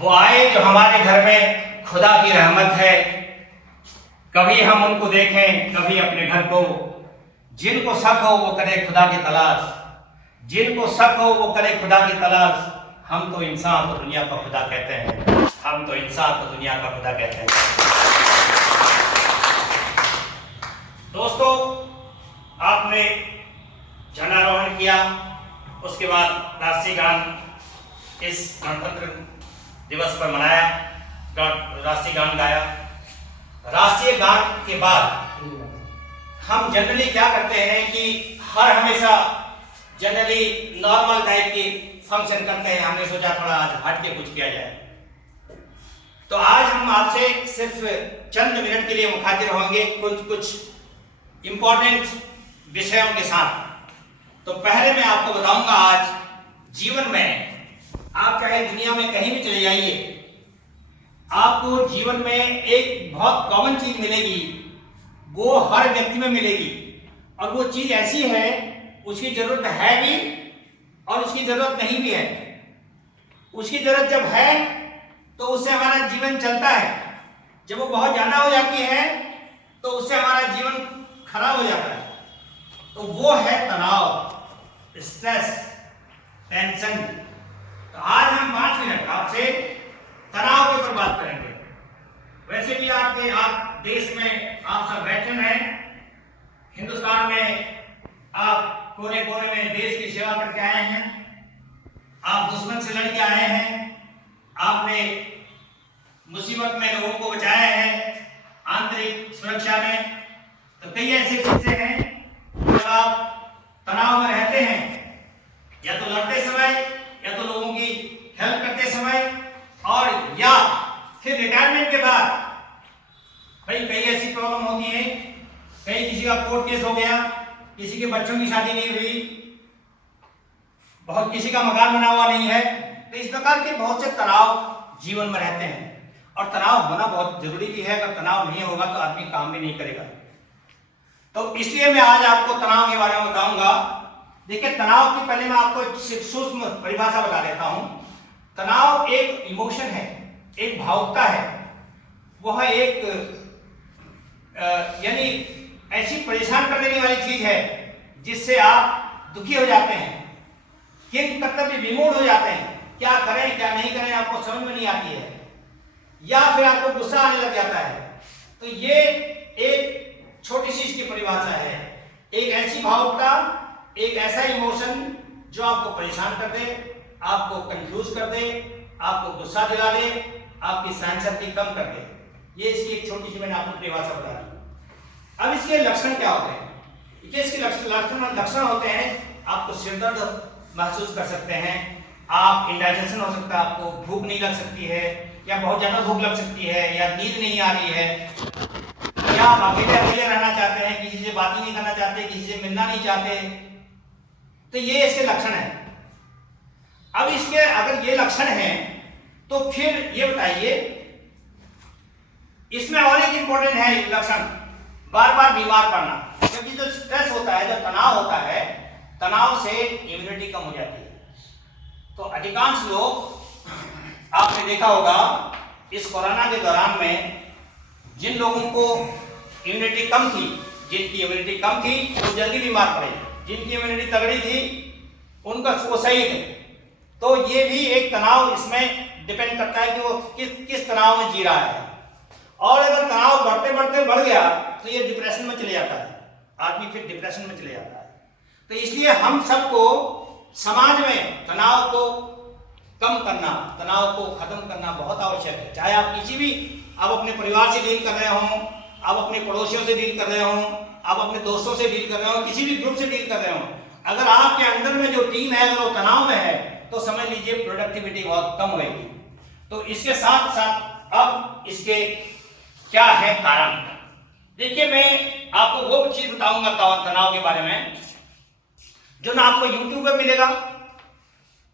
वो आए जो हमारे घर में खुदा की रहमत है। कभी हम उनको देखें, कभी अपने घर को। जिनको शक हो वो करे खुदा की तलाश, जिनको शक हो वो करे खुदा की तलाश। हम तो इंसान को दुनिया का खुदा कहते हैं, हम तो इंसान को दुनिया का खुदा कहते हैं। दोस्तों, आपने झंडारोहण किया, उसके बाद राष्ट्रीय गान इस गणतंत्र दिवस पर मनाया, राष्ट्रीय गान गाया। राष्ट्रीय गान के बाद हम जनरली क्या करते हैं कि हर हमेशा जनरली नॉर्मल टाइप की फंक्शन करते हैं। हमने सोचा थोड़ा आज हट के कुछ किया जाए, तो आज हम आपसे सिर्फ चंद मिनट के लिए मुखातिब होंगे कुछ इंपॉर्टेंट विषयों के साथ। तो पहले मैं आपको बताऊंगा, आज जीवन में आप चाहे दुनिया में कहीं भी चले जाइए, आपको जीवन में एक बहुत कॉमन चीज मिलेगी, वो हर व्यक्ति में मिलेगी। और वो चीज ऐसी है, उसकी जरूरत है भी और उसकी जरूरत नहीं भी है। उसकी जरूरत जब है तो उससे हमारा जीवन चलता है, जब वो बहुत ज्यादा हो जाती है तो उससे हमारा जीवन खराब हो जाता है। तो वो है तनाव, स्ट्रेस, टेंशन। तो आज हम 5 मिनट आपसे तनाव के ऊपर बात करेंगे। वैसे भी आप देश में आप सब बैठे हैं, हिंदुस्तान में आप कोने कोने में देश की सेवा करके आए हैं, आप दुश्मन से लड़ के आए हैं, आपने मुसीबत में लोगों को बचाया है, आंतरिक सुरक्षा में। तो कई ऐसे किस्से हैं जब आप तनाव में रहते हैं, या तो लड़ते समय, या तो लोगों की हेल्प करते समय, और या फिर रिटायरमेंट के बाद। भाई कई ऐसी प्रॉब्लम होती है, कहीं किसी का कोर्ट केस हो गया, किसी के बच्चों की शादी नहीं हुई, बहुत किसी का मकान बना हुआ नहीं है। तो इस प्रकार के बहुत से तनाव जीवन में रहते हैं, और तनाव होना बहुत जरूरी भी है। अगर तनाव नहीं होगा तो आदमी काम भी नहीं करेगा। तो इसलिए मैं आज आपको तनाव के बारे में बताऊंगा। देखिए, तनाव की पहले मैं आपको एक सूक्ष्म परिभाषा बता देता हूं। तनाव एक इमोशन है, एक भावुकता है। वह एक यानी ऐसी परेशान कर देने वाली चीज है जिससे आप दुखी हो जाते हैं, किन कर्तव्य विमूढ़ हो जाते हैं, क्या करें क्या नहीं करें आपको समझ में नहीं आती है, या फिर आपको गुस्सा आने लग जाता है। तो ये एक छोटी सी इसकी परिभाषा है। एक ऐसी भावुकता, एक ऐसा इमोशन जो आपको परेशान कर दे, आपको कंफ्यूज कर दे, आपको गुस्सा दिला दे, आपकी सहन शक्ति कम कर दे। ये इसकी एक छोटी सी मैंने आपको परिभाषा बता दी। अब इसके लक्षण क्या होते हैं? इसके लक्षण होते हैं, आपको सिरदर्द महसूस कर सकते हैं, आप इंडाइजेशन हो सकता है, आपको भूख नहीं लग सकती है, या बहुत ज्यादा भूख लग सकती है, या नींद नहीं आ रही है, या आप अकेले अकेले रहना चाहते हैं, किसी से बात ही नहीं करना चाहते, किसी से मिलना नहीं चाहते। तो ये इसके लक्षण है। अब इसके अगर ये लक्षण हैं तो फिर ये बताइए, इसमें और एक इंपॉर्टेंट है लक्षण, बार बार बीमार पड़ना। क्योंकि जो स्ट्रेस होता है, जो तनाव होता है, तनाव से इम्यूनिटी कम हो जाती है। तो अधिकांश लोग आपने देखा होगा इस कोरोना के दौरान में, जिन लोगों को इम्यूनिटी कम थी, जिनकी इम्यूनिटी कम थी वो जल्दी बीमार पड़े, जिनकी इम्यूनिटी तगड़ी थी उनका वो सही थे। तो ये भी एक तनाव इसमें डिपेंड करता है कि वो किस तनाव में जी रहा है। और अगर तनाव बढ़ते बढ़ते बढ़ गया तो ये डिप्रेशन में चले जाता है, आदमी फिर डिप्रेशन में चले जाता है। तो इसलिए हम सबको समाज में तनाव को कम करना, तनाव को खत्म करना बहुत आवश्यक है। चाहे आप किसी भी, आप अपने परिवार से डील कर रहे हो, आप अपने पड़ोसियों से डील कर रहे हो, आप अपने दोस्तों से डील कर रहे हो, किसी भी ग्रुप से डील कर रहे हो, अगर आपके अंदर में जो टीम है अगर वो तनाव में है तो समझ लीजिए प्रोडक्टिविटी बहुत कम होगी। तो इसके साथ साथ अब इसके क्या है कारण? देखिए, मैं आपको वो चीज बताऊंगा तनाव के बारे में जो ना आपको यूट्यूब पे मिलेगा,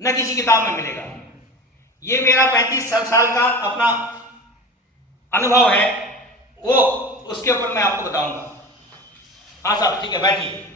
न किसी किताब में मिलेगा। ये मेरा 35 साल का अपना अनुभव है, वो उसके ऊपर मैं आपको बताऊंगा। हाँ साहब, ठीक है, बैठिए।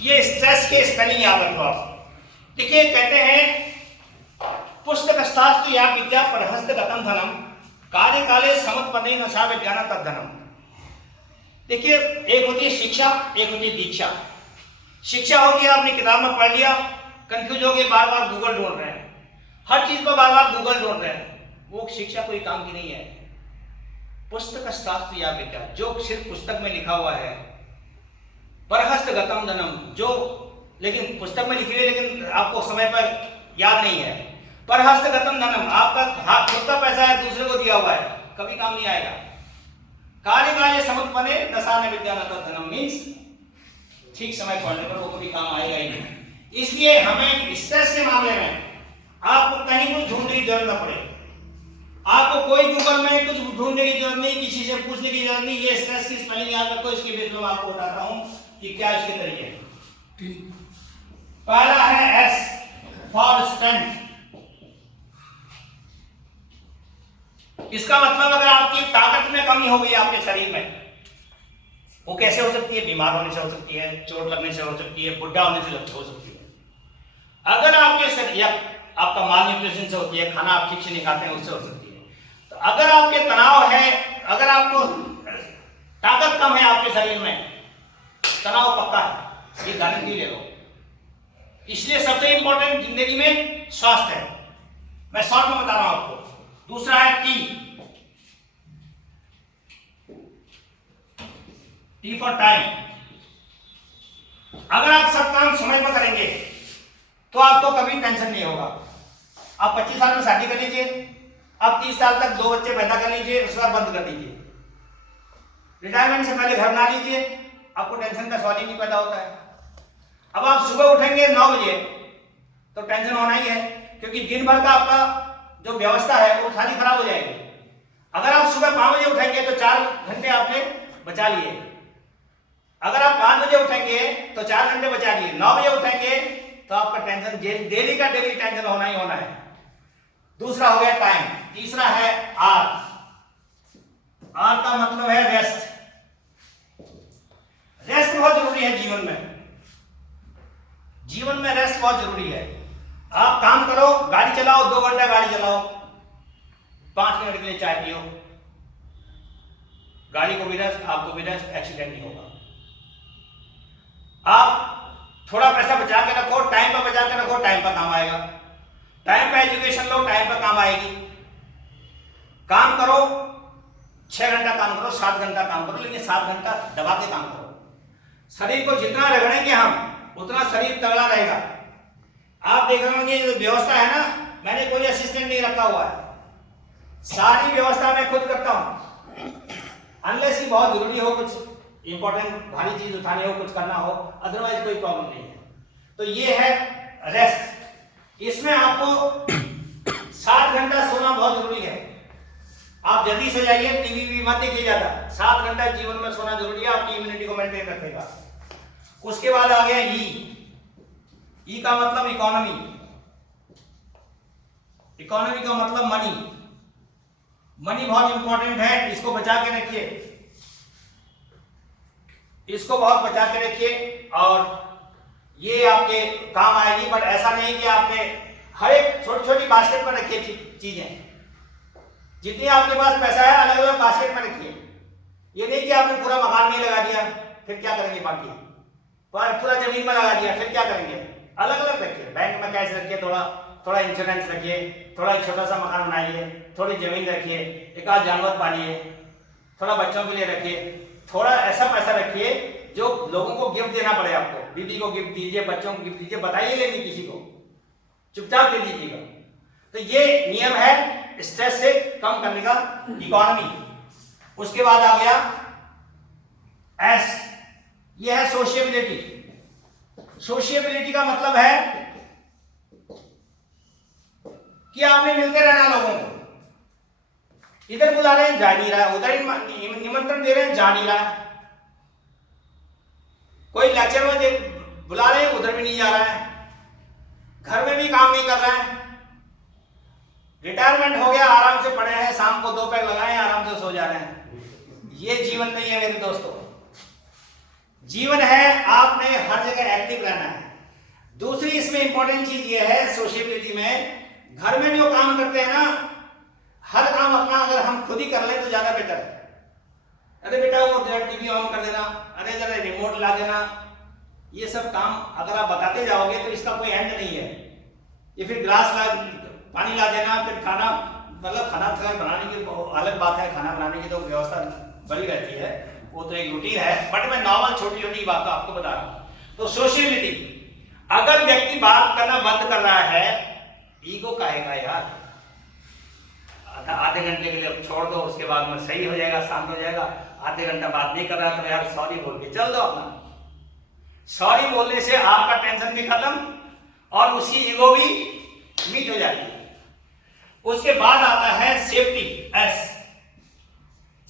ये स्ट्रेस के स्पेलिंग याद रखो आप। देखिए कहते हैं पुस्तक शास्त्र या विद्या परहस्त गतम धनम कार्य काले समत्पन्ने नशा विज्ञान तद्धनम। देखिए एक होती है शिक्षा, एक होती है दीक्षा। शिक्षा होगी आपने किताब में पढ़ लिया, कंफ्यूज हो गए, बार बार गूगल ढूंढ रहे हैं, हर चीज पर बार बार गूगल ढूंढ रहे हैं, वो शिक्षा कोई काम की नहीं है। पुस्तक शास्त्र या विद्या जो सिर्फ पुस्तक में लिखा हुआ है, परहस्त गतम धनम जो लेकिन पुस्तक में लिखी हुई है लेकिन आपको समय पर याद नहीं है। परहस्त गतम धनम आपका हाथ खुद का पैसा है, दूसरे को दिया हुआ है, कभी काम नहीं आएगा। कार्य काले समत्पन्ने नशा न विज्ञान तद्धनम मीन्स ठीक समय पढ़ने पर वो कभी काम आएगा ही नहीं। इसलिए हमें स्ट्रेस के मामले में आपको कहीं कुछ ढूंढने की जरूरत न पड़े, आपको कोई गूगल में कुछ ढूंढने की जरूरत नहीं, किसी से पूछने की जरूरत नहीं। ये स्ट्रेस की स्पेलिंग याद रखो, इसके बीच में आपको बताता हूं कि क्या इसके तरीके हैं। पहला है एस फॉर स्ट्रेंथ। इसका मतलब अगर आपकी ताकत में कमी हो गई आपके शरीर में, वो कैसे हो सकती है? बीमार होने से हो सकती है, चोट लगने से हो सकती है, बुढ़ा होने से हो सकती है। अगर आपके शरीर या आपका माल न्यूट्रिशन से होती है, खाना आप ठीक से नहीं खाते हैं, उससे हो सकती है। तो अगर आपके तनाव है, अगर आपको ताकत कम है आपके शरीर में, तनाव पक्का है, ये गारंटी ले लो। इसलिए सबसे इंपॉर्टेंट जिंदगी में स्वास्थ्य है। मैं शॉर्ट में बता रहा हूं आपको। दूसरा है टी फॉर टाइम। अगर आप सब काम समय पर करेंगे तो आपको कभी टेंशन नहीं होगा। आप 25 साल में शादी कर लीजिए, आप 30 साल तक 2 बच्चे पैदा कर लीजिए, उसके बाद बंद कर दीजिए। रिटायरमेंट से पहले घर बना लीजिए, आपको टेंशन का सवाल ही नहीं पैदा होता है। अब आप सुबह उठेंगे 9 बजे तो टेंशन होना ही है, क्योंकि दिन भर का आपका जो व्यवस्था है वो सारी खराब हो जाएगी। अगर आप सुबह 5 बजे उठेंगे तो 4 घंटे आपने बचा लिए। अगर आप 5 बजे उठेंगे तो 4 घंटे बचा लिए। 9 बजे उठेंगे तो आपका टेंशन डेली का डेली टेंशन होना ही होना है। दूसरा हो गया टाइम। तीसरा है आर। आर का मतलब है रेस्ट। रेस्ट बहुत जरूरी है जीवन में। जीवन में रेस्ट बहुत जरूरी है। आप काम करो, गाड़ी चलाओ, 2 घंटा गाड़ी चलाओ, 5 मिनट के लिए चाय पियो, गाड़ी को भी रेस्ट, आपको भी रेस्ट, एक्सीडेंट नहीं होगा। आप थोड़ा पैसा बचा के रखो, टाइम पर बचा के रखो, टाइम पर काम आएगा। टाइम पे एजुकेशन लो, टाइम पर काम आएगी। काम करो, 6 घंटा काम करो, 7 घंटा काम करो, लेकिन 7 घंटा दबा के काम करो। शरीर को जितना रगड़ेंगे हम उतना शरीर तगड़ा रहेगा। आप देख रहे होंगे जो व्यवस्था है ना, मैंने कोई असिस्टेंट नहीं रखा हुआ है, सारी व्यवस्था मैं खुद करता हूं। अनलेस ही बहुत जरूरी हो, कुछ इंपॉर्टेंट भारी चीज उठानी हो, कुछ करना हो, अदरवाइज कोई प्रॉब्लम नहीं है। तो ये है रेस्ट। इसमें आपको 7 घंटा सोना बहुत जरूरी है। आप जल्दी सो जाइए, टीवी भी मत देखिए ज्यादा। 7 घंटा जीवन में सोना जरूरी है, आपकी इम्यूनिटी को मेंटेन रखेगा। उसके बाद आ गया ई का मतलब इकोनॉमी। इकोनॉमी का मतलब मनी। मनी बहुत इंपॉर्टेंट है, इसको बचा के रखिए, इसको बहुत बचा के रखिए और ये आपके काम आएगी। बट ऐसा नहीं कि आपने हर एक छोटी छोटी बास्केट में रखिए चीजें। जितनी आपके पास पैसा है अलग अलग बास्केट में रखिए। ये नहीं कि आपने पूरा मकान में लगा दिया, फिर क्या करेंगे बाकी, पूरा जमीन में लगा दिया, फिर क्या करेंगे। अलग अलग रखिए। बैंक में कैश रखिए, थोड़ा इंश्योरेंस रखिए, थोड़ा छोटा सा मकान बनाइए, थोड़ी जमीन रखिए, एक आध जानवर पालिए, थोड़ा बच्चों के लिए रखिए, थोड़ा ऐसा पैसा रखिए जो लोगों को गिफ्ट देना पड़े। आपको बीवी को गिफ्ट दीजिए, बच्चों को गिफ्ट दीजिए, बताइए लेकिन किसी को, चुपचाप दे दीजिएगा। तो ये नियम है स्ट्रेस से कम करने का, इकोनॉमी। उसके बाद आ गया एस, ये है सोशियबिलिटी। सोशियबिलिटी का मतलब है कि आपने मिलते रहना लोगों को। इधर बुला रहे हैं जा नहीं रहा है, उधर निमंत्रण दे रहे हैं जा नहीं रहा है, कोई लेक्चर में बुला रहे हैं उधर भी नहीं जा रहा है, घर में भी काम नहीं कर रहा है, रिटायरमेंट हो गया, आराम से पड़े हैं, शाम को 2 पैक लगाए, आराम से सो जा रहे हैं। ये जीवन नहीं है मेरे दोस्तों। जीवन है, आपने हर जगह एक्टिव रहना है। दूसरी इसमें इंपॉर्टेंट चीज ये है सोशलिटी में, घर में जो काम करते हैं ना, हर काम अपना अगर हम खुद ही कर लें तो ज्यादा बेटर है। अरे बेटा वो जरा टीवी ऑन कर देना, अरे जरा रिमोट ला देना, ये सब काम अगर आप बताते जाओगे तो इसका कोई एंड नहीं है। ये फिर ग्लास ला पानी ला देना, फिर खाना, मतलब खाना बनाने की अलग बात है, खाना बनाने की तो व्यवस्था बड़ी रहती है, वो तो एक रूटीन है, बट मैं नॉर्मल छोटी छोटी बात आपको बता रहा हूं। तो सोशलिटी, अगर व्यक्ति बात करना बंद कर रहा है, ईगो काहेगा यार, आधे घंटे के लिए छोड़ दो, उसके बाद में सही हो जाएगा, शांत हो जाएगा। आधे घंटा बात नहीं कर रहा तो यार सॉरी बोल के चल दो अपना। सॉरी बोलने से आपका टेंशन भी खत्म और उसकी ईगो भी मीट हो जाती है। उसके बाद आता है सेफ्टी। एस,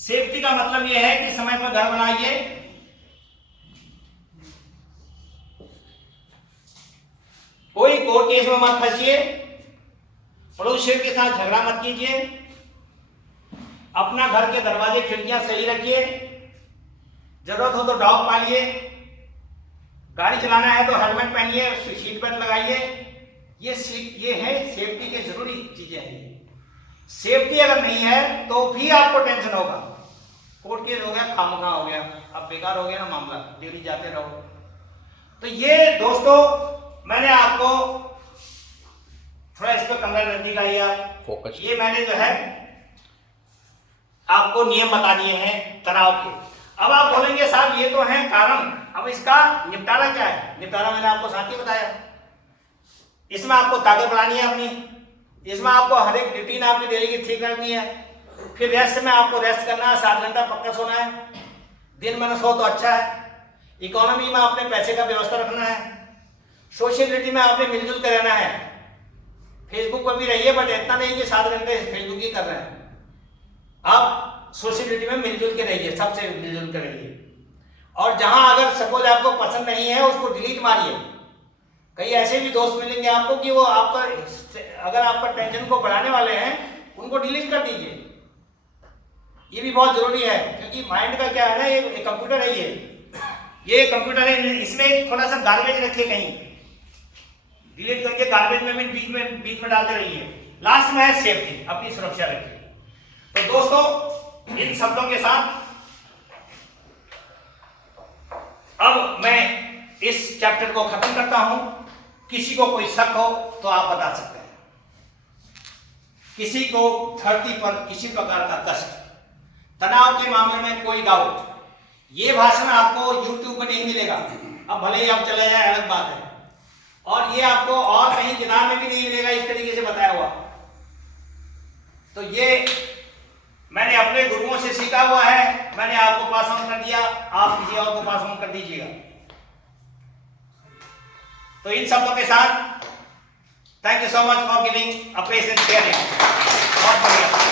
सेफ्टी का मतलब यह है कि समय पर घर बनाइए, कोई कोर्ट केस में मत फंसिए, पड़ोसियों के साथ झगड़ा मत कीजिए, अपना घर के दरवाजे खिड़कियां सही रखिए, जरूरत हो तो डॉग पालिए, गाड़ी चलाना है तो हेलमेट पहनिए, सीट बेल्ट लगाइए। ये है सेफ्टी के जरूरी चीजें हैं। सेफ्टी अगर नहीं है तो भी आपको टेंशन होगा, कोर्ट केस हो गया, खामखा हो गया, अब बेकार हो गया ना मामला, डेली जाते रहो। तो ये दोस्तों मैंने आपको थोड़ा इस पर कमरा रखने का फोकस, ये मैंने जो है आपको नियम बता दिए हैं तनाव के। अब आप बोलेंगे साहब ये तो है कारण, अब इसका निपटारा क्या है? निपटारा मैंने आपको साथ ही बताया। इसमें आपको ताकत बढ़ानी है अपनी, इसमें आपको हर एक रूटीन आपकी डेली की ठीक करनी है। फिर रेस्ट में आपको रेस्ट करना है, 7 घंटा पक्का सोना है, दिन में सो तो अच्छा है। इकोनॉमी में आपने पैसे का व्यवस्था रखना है, सोशलिटी में आपने मिलजुल कर रहना है। फेसबुक पर भी रहिए, बट इतना नहीं कि 7 घंटे फेसबुक ही कर रहे हैं। आप सोशलिटी में मिलजुल के रहिए, सबसे मिलजुल कर रहिए। और जहां अगर सपोज आपको पसंद नहीं है उसको डिलीट मारिए। कई ऐसे भी दोस्त मिलेंगे आपको कि वो आपका, अगर आपका टेंशन को बढ़ाने वाले हैं, उनको डिलीट कर दीजिए। ये भी बहुत जरूरी है, क्योंकि माइंड का क्या है ना, ये कंप्यूटर है, ये कंप्यूटर है, इसमें थोड़ा सा गार्बेज रखिए, कहीं डिलीट करके गार्बेज में भी बीच में डालते रहिए। लास्ट में है सेफ्टी, अपनी सुरक्षा रखिए। तो दोस्तों इन शब्दों के साथ अब मैं इस चैप्टर को खत्म करता हूं। किसी को कोई शक हो तो आप बता सकते हैं, किसी को धरती पर किसी प्रकार का कष्ट, तनाव के मामले में कोई डाउट, ये भाषण आपको YouTube में नहीं मिलेगा। अब भले ही आप चले जाए अलग बात है, और ये आपको और कहीं किताब में भी नहीं मिलेगा इस तरीके से बताया हुआ। तो ये मैंने अपने गुरुओं से सीखा हुआ है, मैंने आपको पास ऑन कर दिया, आप किसी और को पास ऑन कर दीजिएगा। तो इन शब्दों के साथ thank you so much for giving a patient sharing. बहुत बढ़िया।